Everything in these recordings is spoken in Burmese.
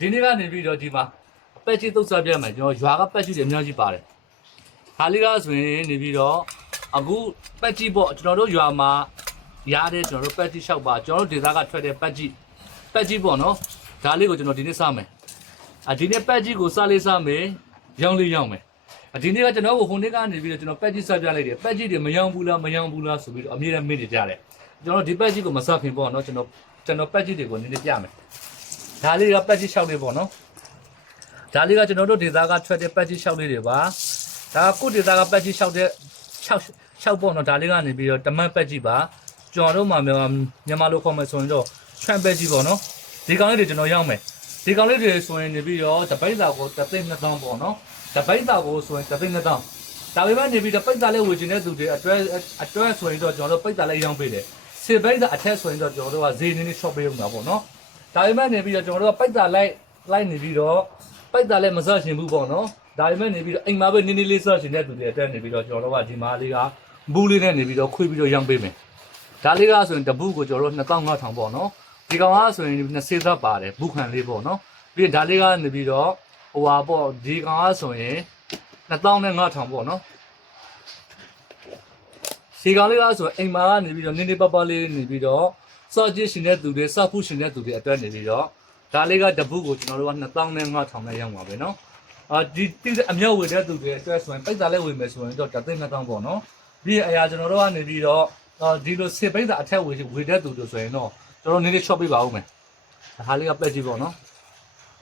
ဒီနေ့ကနေပြီးတော့ဒီမှာပက်ချီတုတ်စားပြတ်မယ်ကျွန်တော်ရွာကပက်ချီတွေအများကြီးပါတယ်။ဟာလီကဆိုရင်နေပြီးတော့အခုပက်ချီပေါ့ကျွန်တော်တို့ရွာမှာရတဲ့ကျွန်တော်တို့ပက်ချီလျှောက်ပါကျွန်တော်တို့ဒေသကထွက်တဲ့ပက်ချီပက်ချီပေါ့နော်။ဒါလေးကိုကျွန်တော်ဒီနေ့စားမယ်။အဒီနေ့ပက်ချီကိုစားလေးစားမယ်။ရောင်းလေးရောင်းမယ်။အဒီနေ့ကကျွန်တော်ကိုဟိုနေ့ကနေပြီးတော့ကျွန်တော်ပက်ချီစားပြလိုက်တယ်။ပက်ချီတွေမရောင်းဘူးလားမရောင်းဘူးလားဆိုပြီးတော့အမြဲတမ်းမေးနေကြတယ်။ကျွန်တော်ဒီပက်ချီကိုမစားခင်ပေါ့နော်ကျွန်တော်ကျွန်တော်ပက်ချီတွေကိုနည်းနည်းပြမယ်။ ဒါလေးကပက်ချီလျှောက်လေးပေါ့နော်။ဒါလေးကကျွန်တော်တို့ဒေသကထွက်တဲ့ပတ်ကြီးလျှောက်လေးတွေပါဒါကကိုယ့်ဒေသကပတ်ကြီးလျှောက်တဲ့လျှောက်လျှောက်ပေါ့နော်ဒါလေးကနေပြီးတော့တမတ်ပတ်ကြီးပါကျွန်တော်တို့မှာမြန်မာမြန်မာလိုခေါ်မယ်ဆိုရင်တော့ချွမ်ပတ်ကြီးပေါ့နော်ဒီကောင်လေးတွေကျွန်တော်ရောက်မယ်ဒီကောင်လေးတွေဆိုရင်နေပြီးတော့တပိတ်တာကိုတစ်သိန်းနှစ်သောင်းပေါ့နော်တပိတ်တာကိုဆိုရင်တစ်သိန်းနှစ်သောင်းဒါပေမဲ့နေပြီးတော့ပိတ်တာလေးဝေချင်တဲ့သူတွေအတွဲအတွဲဆိုရင်တော့ကျွန်တော်တို့ပိတ်တာလေးရောင်းပေးတယ်စေပိတ်တာအထက်ဆိုရင်တော့ကျွန်တော်တို့ကဈေးနည်းနည်း shop ပေးအောင်တာပေါ့နော် ဒါပေမဲ့နေပြီးတော့ကျွန်တော်တို့ကပိတ်တာလိုက်လိုက်နေပြီးတော့ပိုက်တာလည်းမဆရှင်ဘူးပေါ့နော်ဒါပေမဲ့နေပြီးတော့အိမ်မှာပဲနင်းနေလေးဆရှင်တဲ့သူတွေအတွက်နေပြီးတော့ကျွန်တော်တို့ကဒီမားလေးကဘူးလေးနဲ့နေပြီးတော့ခွေးပြီးတော့ရောင်းပေးမယ်ဒါလေးကဆိုရင်တပုကိုကျွန်တော်တို့2500ပေါ့နော်ဒီကောင်ကဆိုရင်20သက်ပါတယ်ဘူးခံလေးပေါ့နော်ပြီးရင်ဒါလေးကနေပြီးတော့ဟိုဟာပေါ့ဒီကောင်ကဆိုရင်2500ပေါ့နော်စီကောင်လေးကဆိုရင်အိမ်မှာကနေပြီးတော့နင်းနေပပလေးနေပြီးတော့ စော့ကြည့်ရှင်တဲ့သူတွေစော့ဖူးရှင်တဲ့သူတွေအတွက်နေပြီးတော့ ဒါလေးကတပုကိုကျွန်တော်တို့က2000နဲ့5000နဲ့ရောက်ပါပဲเนาะအာဒီတိအမြောက်ဝေတဲ့သူတွေအတွက်ဆိုရင်ပိတ်တာလေးဝေမယ်ဆိုရင်တော့တသိန်း2000ပေါ့เนาะပြီးရင်အရာကျွန်တော်တို့ကနေပြီးတော့အာဒီလိုစစ်ပိတ်တာအထက်ဝေဝေတဲ့သူတို့ဆိုရင်တော့ကျွန်တော်နည်းနည်း shop ပေးပါဦးမယ်ဒါလေးကပက်ကြီးပေါ့เนาะ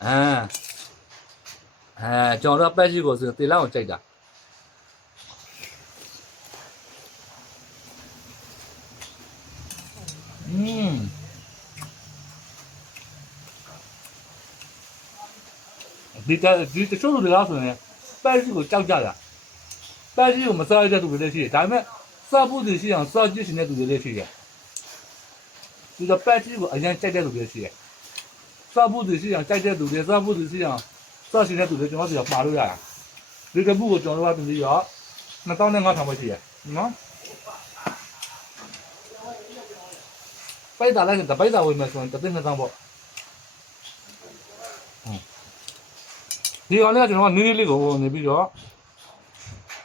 အာအဲကျွန်တော်တို့ပက်ကြီးကိုဆိုတေလောက်အောင်ကြိုက်တာ อืมဒီတဒီတချို့လူတွေကဆိုရင်ပဲကြီးကိုကြောက်ကြတာပဲကြီးကိုမစားရတဲ့သူတွေလည်းရှိတယ်ဒါပေမဲ့စားဖို့သူရှိအောင်စားကြည့်ရှင်တဲ့သူတွေလည်းရှိတယ်ဒီတော့ပဲကြီးကိုအရင်ကြိုက်တဲ့သူတွေရှိတယ်စားဖို့သူရှိအောင်ကြိုက်တဲ့သူတွေစားဖို့သူရှိအောင်စားရှင်တဲ့သူတွေကျွန်တော်တို့ကမှာလို့ရတာဒီကပုကိုကျွန်တော်တို့ကပြင်ပြီးတော့2500ပဲရှိတယ်နော် ပိုက်တာလည်းတပိုက်တာဝင်မယ်ဆိုရင်တသိန်း2000ပေါ့ ဒီကောင်လေးကကျွန်တော်ကနည်းနည်းလေးကိုနေပြီးတော့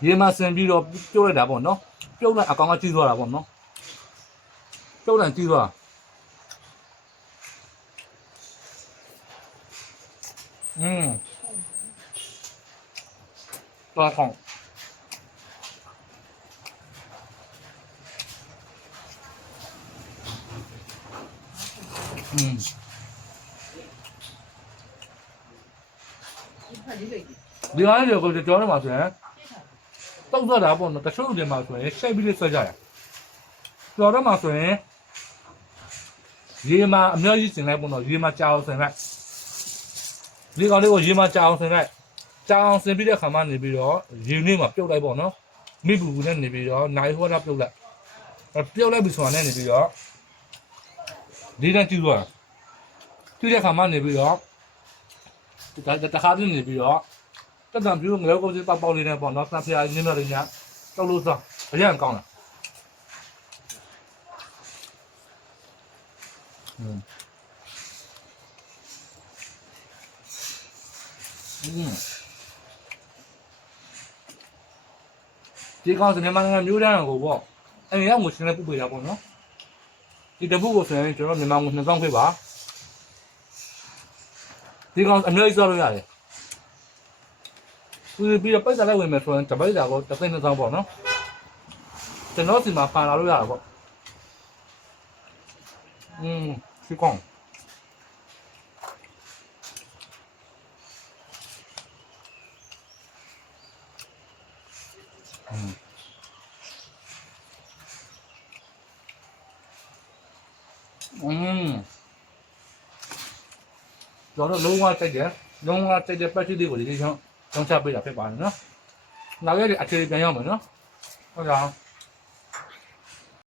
ရေမဆင်ပြီးတော့ပြုတ်လိုက်တာပေါ့နော်ပြုတ်လိုက်အကောင်ကကြီးသွားတာပေါ့နော်ပြုတ်လိုက်ကြီးသွားอืมตัวของ อืมဒီကားလေးကိုကျွန်တော်တို့မှာဆိုရင်တောက်သွားတာပေါ့နော်တချို့လူတွေမှာဆိုရင်ရှိုက်ပြီးလေးဆွဲကြတယ်ကျွန်တော်တို့မှာဆိုရင်ရေမှာအများကြီးစင်လိုက်ပေါ့နော်ရေမှာကြာအောင်စင်လိုက်ဒီကောင်လေးကိုရေမှာကြာအောင်စင်လိုက်ကြာအောင်စင်ပြီးတဲ့ခါမှနေပြီးတော့ရေနည်းမှာပြုတ်လိုက်ပေါ့နော်မိပူပူနဲ့နေပြီးတော့နိုင်ဟောတာပြုတ်လိုက်အဲပြုတ်လိုက်ပြီဆိုတာနဲ့နေပြီးတော့ လေးတိုင်းကျူးသွားတာကျူးတဲ့ခါမှနေပြီးတော့တခါတည်းနေပြီးတော့တက်တံပြူးငရုတ်ကုန်းစင်းပေါက်ပေါက်လေးနဲ့ပေါ့နော်ဆန်ဖျားနင်းမြလေးညတောက်လို့စားအရင်ကောင်းတာอืมဒီကောင်စနေမငါမျိုးတန်းကိုပေါ့အဲ့ရငိုရှင်နဲ့ပုတ်ပေးတာပေါ့နော် ဒီတပုတ်ကိုဆိုရင်ကျွန်တော်မြန်မာငွေ2000ခွေးပါဒီကောင်အမျိုးကြီးစားလို့ရတယ်ပြီးပြီးတော့ပိတ်စားလိုက်ဝင်မယ်ဆိုရင်တပိတ်စားကိုတစ်သိန်း2000ပေါ့နော်ကျွန်တော်စီမှာပါလာလို့ရတာပေါ့อืมဒီကောင်嗯。 ကျွန်တော်လုံးဝတိုက်တယ်လုံးဝတိုက်တဲ့ပတ်တိလေးကိုဒီလေးချောင်းကျောင်းချပေးတာဖြစ်ပါတယ်နော်။နောက်ရက်တွေအခြေပြန်ရောက်မယ်နော်။ဟုတ်ကဲ့